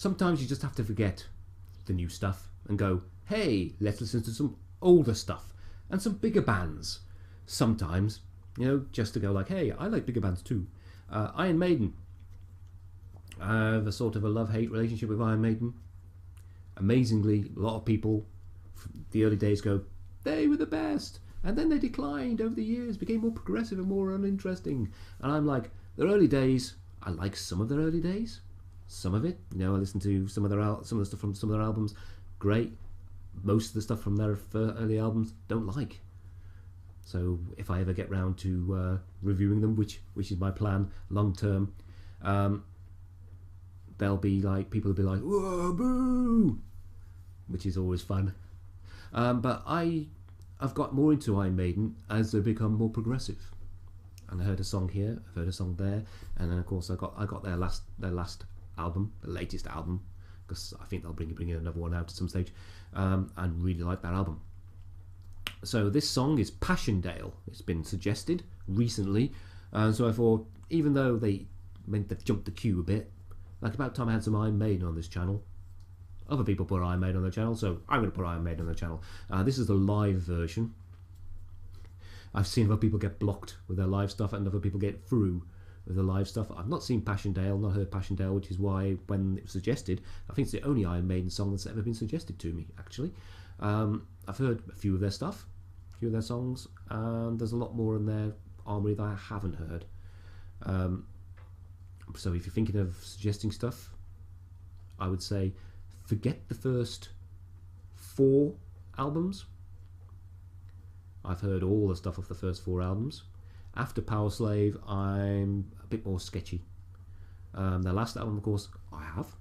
sometimes you just have to forget the new stuff and go, hey, let's listen to some older stuff and some bigger bands. Sometimes, you know, just to go like, hey, I like bigger bands too. Iron Maiden. I have a sort of a love-hate relationship with Iron Maiden. Amazingly, a lot of people from the early days go, they were the best, and then they declined over the years, became more progressive and more uninteresting. And I'm like, their early days, I like some of their early days, some of it. You know, I listen to some of the stuff from some of their albums, great. Most of the stuff from their early albums, don't like. So if I ever get round to reviewing them, which is my plan long term, they'll be like, people will be like, whoa, boo, which is always fun. But I've got more into Iron Maiden as they become more progressive. And I heard a song here, I've heard a song there, and then of course I got their last album, the latest album, because I think they'll bring another one out at some stage, and really like that album. So this song is Paschendale. It's been suggested recently, so I thought, even though they've jumped the queue a bit, like about time I had some Iron Maiden on this channel. Other people put Iron Maiden on their channel, so I'm going to put Iron Maiden on their channel. This is the live version. I've seen other people get blocked with their live stuff and other people get through with the live stuff. I've not seen Paschendale, not heard Paschendale, which is why when it was suggested, I think it's the only Iron Maiden song that's ever been suggested to me, actually. I've heard a few of their stuff, a few of their songs, and there's a lot more in their armoury that I haven't heard. So if you're thinking of suggesting stuff, I would say forget the first 4 albums. I've heard all the stuff off the first 4 albums. After Power Slave, I'm a bit more sketchy. Their last album, of course, I have.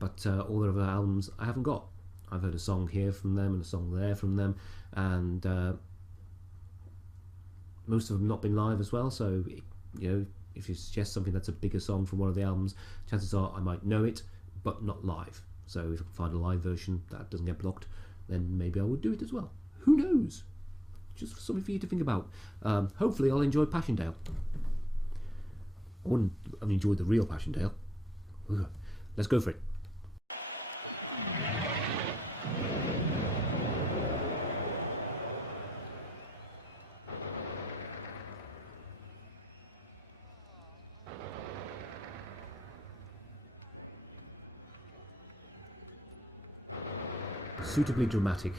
But all their other albums I haven't got. I've heard a song here from them and a song there from them, and most of them not been live as well. So, you know, if you suggest something that's a bigger song from one of the albums, chances are I might know it, but not live. So if I can find a live version that doesn't get blocked, then maybe I would do it as well. Who knows? Just something for you to think about. Hopefully I'll enjoy Paschendale. I've enjoyed the real Paschendale. Let's go for it. Suitably dramatic.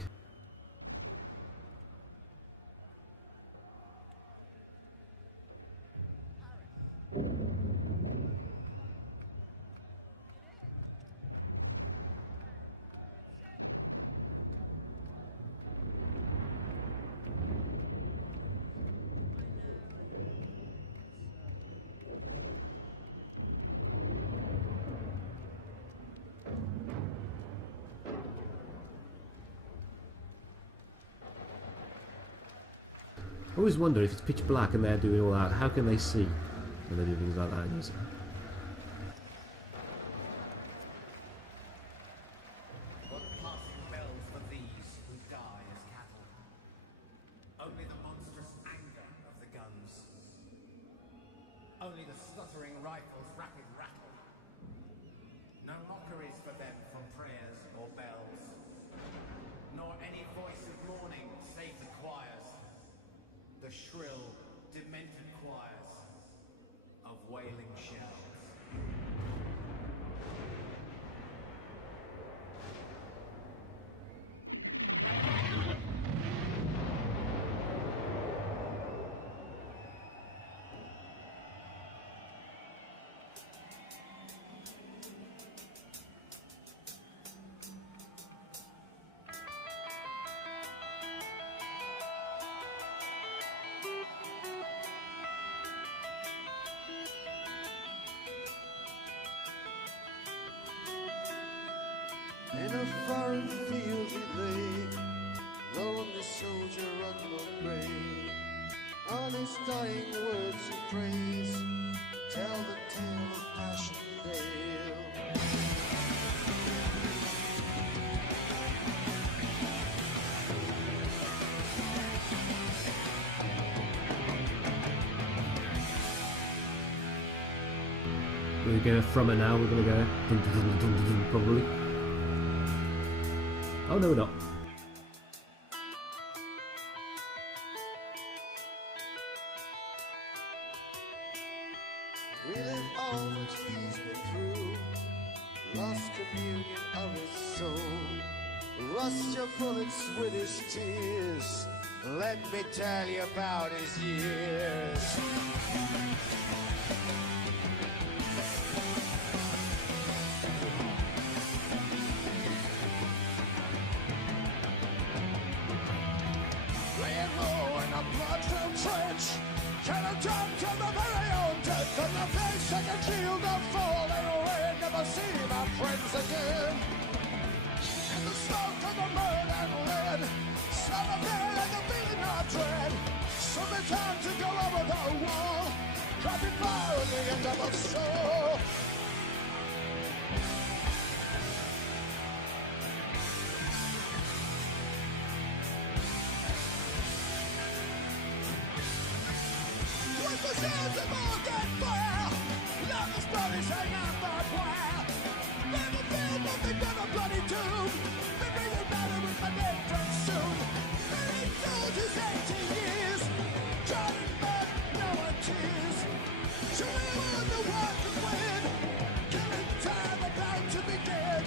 I always wonder if it's pitch black and they're doing all that, how can they see when they do things like that? What passing bells for these who die as cattle? Only the monstrous anger of the guns. Only the stuttering rifles' rapid rattle. No mockeries for them from prayers or bells, nor any voice of mourning save the choirs. The shrill, demented choirs of wailing shells. In a foreign field he lay, lonely soldier unknown grey. On his dying words he prays, tell the tale of Passchendaele. We're going from it now. We're going to go probably. Oh no, we're not. We live all that he's been through, lost communion of his soul, rust your bullets with his tears. Let me tell you about his years. Laying low in a blood-filled trench, carried down to the very own death, and the face I can feel the falling rain. Never see my friends again. In the smoke of the mud and lead, some of them and the feeling of dread. Some time to go over the wall, dropping fire at the end of a soul. With the sounds of organ fire, lovers' bodies hang out barbed wire. Never feel nothing but a bloody doom. Been breathing matter with my name consumed. Many soldiers, 18 years, drowning mud, no one tears. So we wonder what to win. Killing time about to begin.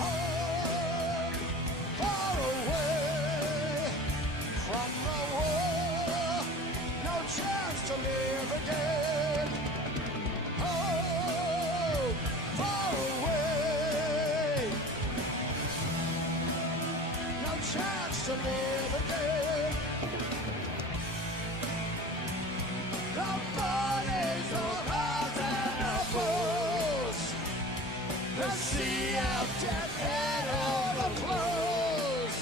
Home, far away from the war. No chance to live again. Oh, far away. No chance to live again. The bodies of hearts and of fools. The sea of death and overflows.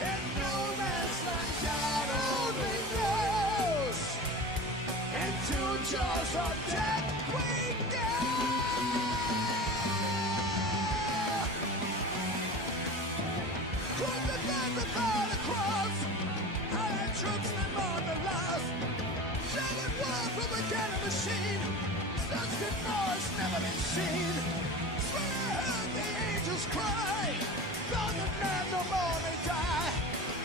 In no man's land God only knows. Into jaws of death we go. Could the men before the cross, Allied troops that mourn the loss. German war from a cannon machine, such good noise never been seen. Swear I heard the angels cry, though the men no more may die.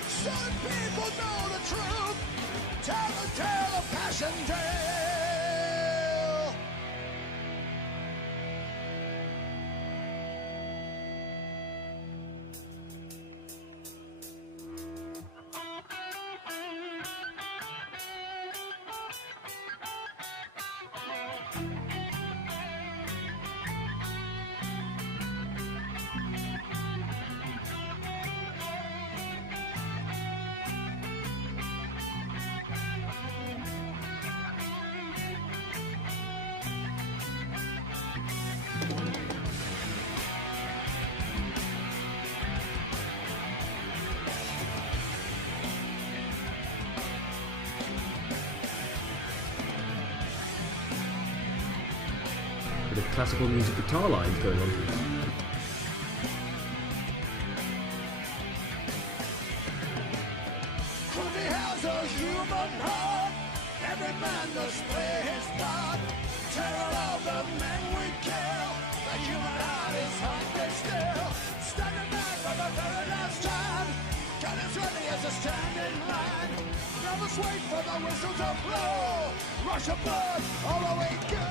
Some people know the truth, tell the tale of Paschendale. Bit of classical music guitar lines going on. Cruelty has a human heart. Every man must play his part. Terror of the men we kill. The human heart is hungry still. Standing back for the very last time. Gun is ready as a stand in line. Never wait for the whistle to blow. Rush of blood all the way go.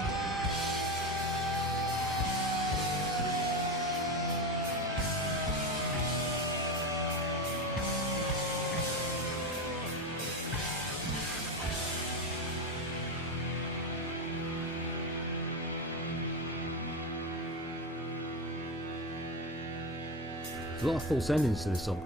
There's a lot of false endings to this song.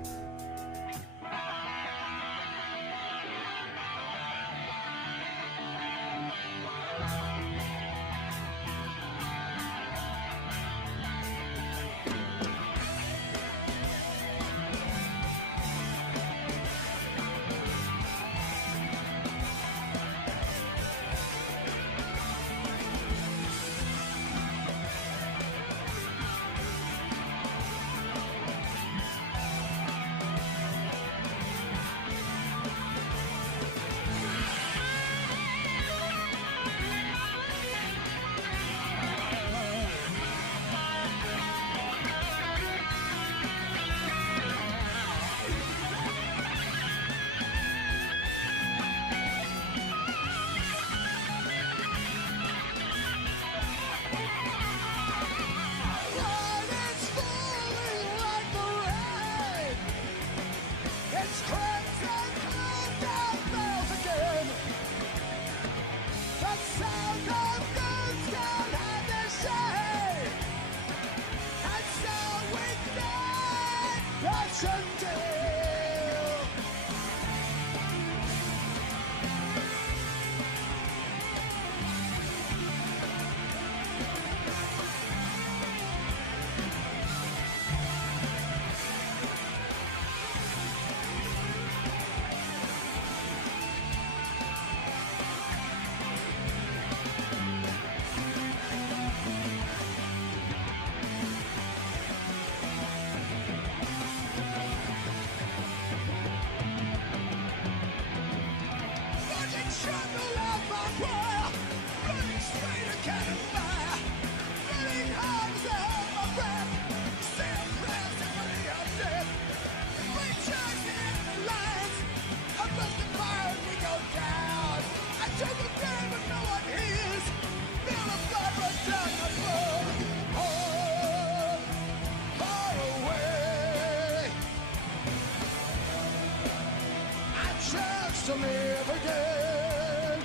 to live again.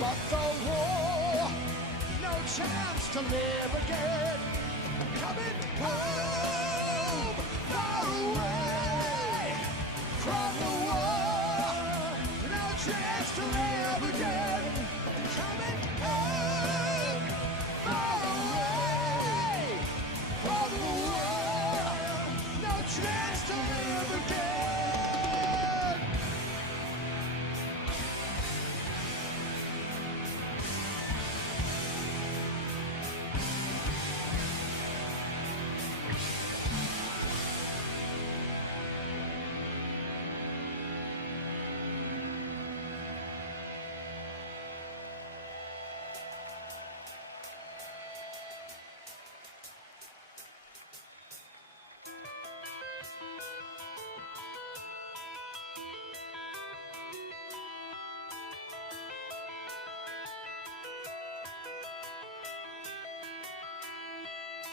But the war, no chance to live again. Coming home, far away from the war, no chance to live again. Coming home, far away from the war, no chance to live again.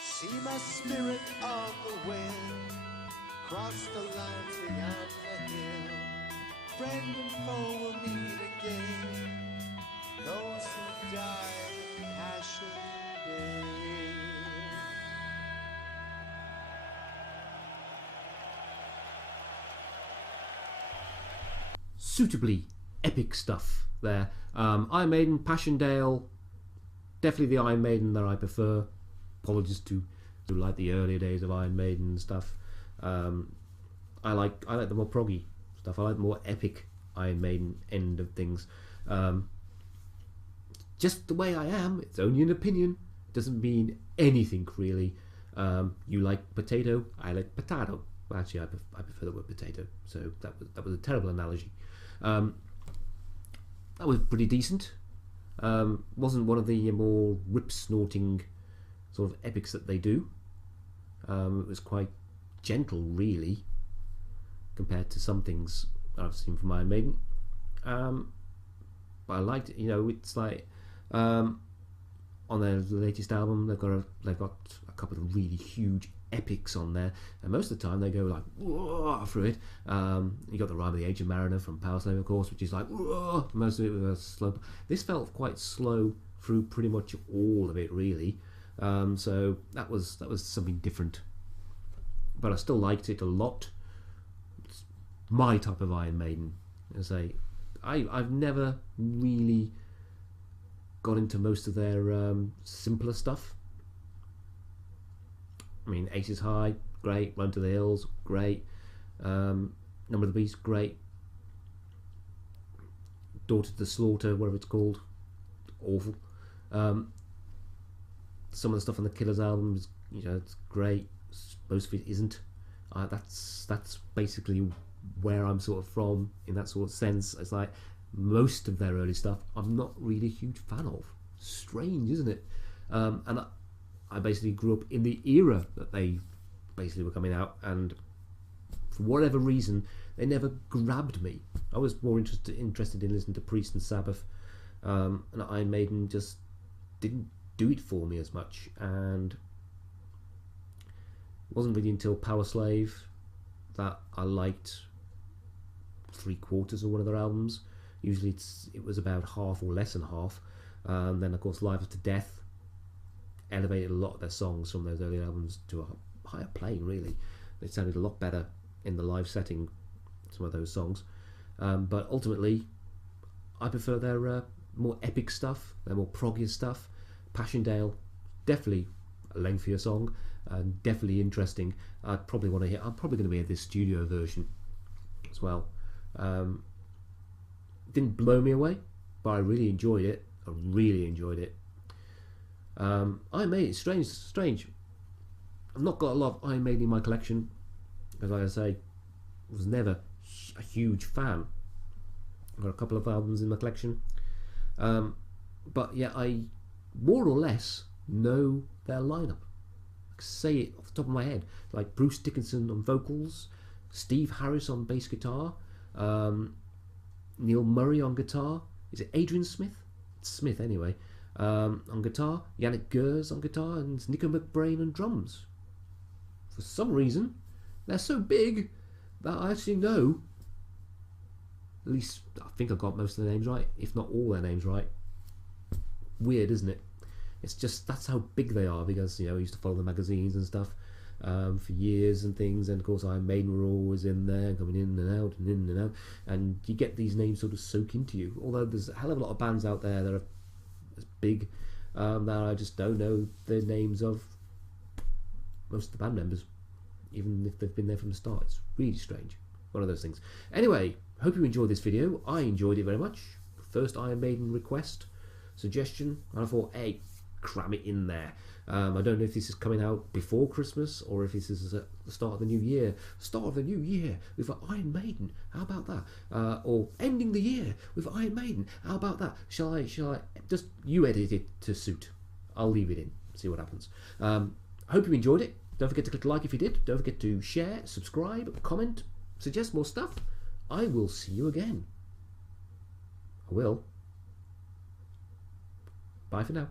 See my spirit on the wind, cross the lands beyond the hill. Friend and foe will meet again, those who died in Passchendaele. Suitably epic stuff there. Iron Maiden, Paschendale, definitely the Iron Maiden that I prefer. Apologies to like the earlier days of Iron Maiden and stuff. I like the more proggy stuff. I like the more epic Iron Maiden end of things. Just the way I am. It's only an opinion. It doesn't mean anything really. You like potato, I like potato. Well, actually, I prefer the word potato. So that was a terrible analogy. That was pretty decent. Wasn't one of the more rip snorting sort of epics that they do. It was quite gentle, really, compared to some things I've seen from Iron Maiden. But I liked it. You know, it's like on their latest album, they've got a couple of really huge epics on there, and most of the time they go like whoa through it. You got the Rime of the Ancient Mariner from Passchendaele, of course, which is like whoa. Most of it was slow. This felt quite slow through pretty much all of it, really. So that was something different, but I still liked it a lot. It's my type of Iron Maiden. As I've never really got into most of their simpler stuff. I mean, Aces High, great. Run to the Hills, great. Number of the Beast, great. Daughter to the Slaughter, whatever it's called, awful. Some of the stuff on the Killers album is, you know, it's great. Most of it isn't. That's basically where I'm sort of from in that sort of sense. It's like most of their early stuff I'm not really a huge fan of. Strange, isn't it? And I basically grew up in the era that they basically were coming out, and for whatever reason they never grabbed me. I was more interested in listening to Priest and Sabbath, and Iron Maiden just didn't do it for me as much. And it wasn't really until Power Slave that I liked 3/4 of one of their albums. Usually it was about half or less than half. Then of course Live After Death elevated a lot of their songs from those early albums to a higher plane, really. They sounded a lot better in the live setting, some of those songs. But ultimately I prefer their more epic stuff, their more proggy stuff. Paschendale, definitely a lengthier song and definitely interesting. I'm probably going to hear this studio version as well. Didn't blow me away, but I really enjoyed it. Iron Maiden, strange. I've not got a lot of Iron Maiden in my collection, because like I say, I was never a huge fan. I've got a couple of albums in my collection, but yeah, I more or less know their lineup. I can say it off the top of my head, like Bruce Dickinson on vocals, Steve Harris on bass guitar, Neil Murray on guitar. Is it Adrian Smith? It's Smith anyway. On guitar, Yannick Gers on guitar, and Nico McBrain on drums. For some reason, They're so big that I actually know, at least I think I got most of the names right, if not all their names right. Weird, isn't it? It's just, that's how big they are, because, you know, I used to follow the magazines and stuff for years and things, and of course Iron Maiden were always in there, coming in and out and in and out, and you get these names sort of soak into you. Although there's a hell of a lot of bands out there that are as big that I just don't know the names of most of the band members, even if they've been there from the start. It's really strange. One of those things. Anyway, hope you enjoyed this video. I enjoyed it very much. First Iron Maiden request, suggestion, and I thought, hey, cram it in there. I don't know if this is coming out before Christmas or if this is at the start of the new year. Start of the new year with Iron Maiden. How about that? Or ending the year with Iron Maiden. How about that? Shall I just, you edit it to suit. I'll leave it in. See what happens. Hope you enjoyed it. Don't forget to click like if you did. Don't forget to share, subscribe, comment, suggest more stuff. I will see you again. I will. Bye for now.